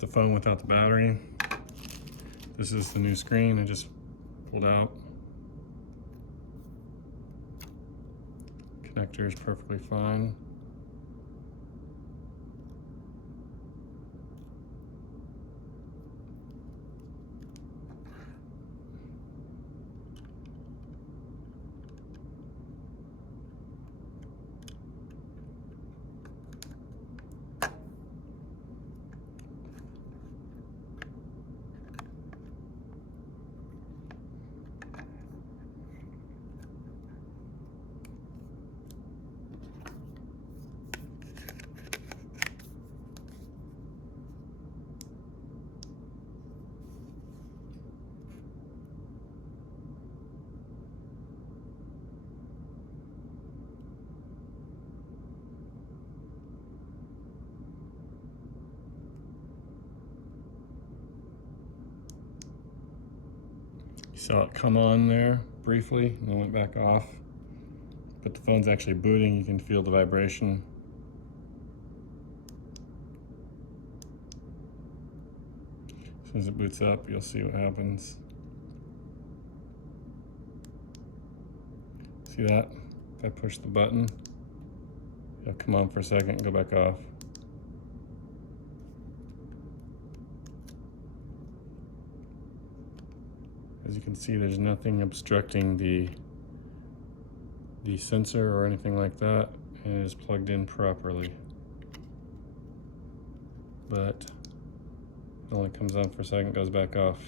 the phone without the battery. This is the new screen I just pulled out. Connector is perfectly fine. You saw it come on there briefly and then went back off. But the phone's actually booting, you can feel the vibration. As soon as it boots up, you'll see what happens. See that? If I push the button, it'll come on for a second and go back off. As you can see, there's nothing obstructing the sensor or anything like that, and it is plugged in properly. But it only comes on for a second, goes back off.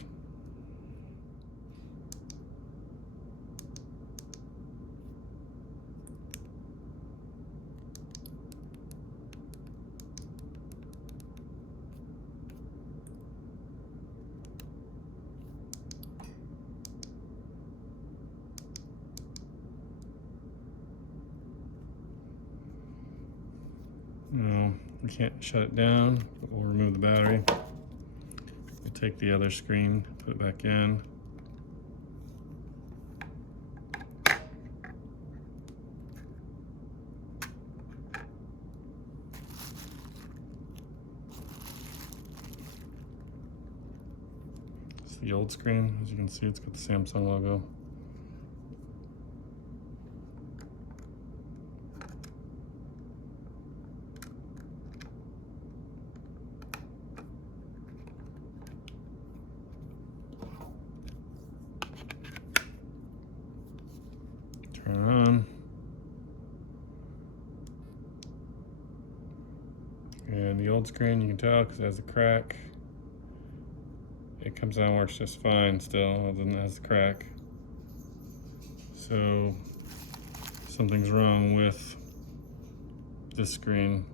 No, we can't shut it down, but we'll remove the battery. We'll take the other screen, put it back in. It's the old screen. As you can see, it's got the Samsung logo. Turn it on. And the old screen, you can tell because it has a crack. It comes on, works just fine still, other than it has the crack. So something's wrong with this screen.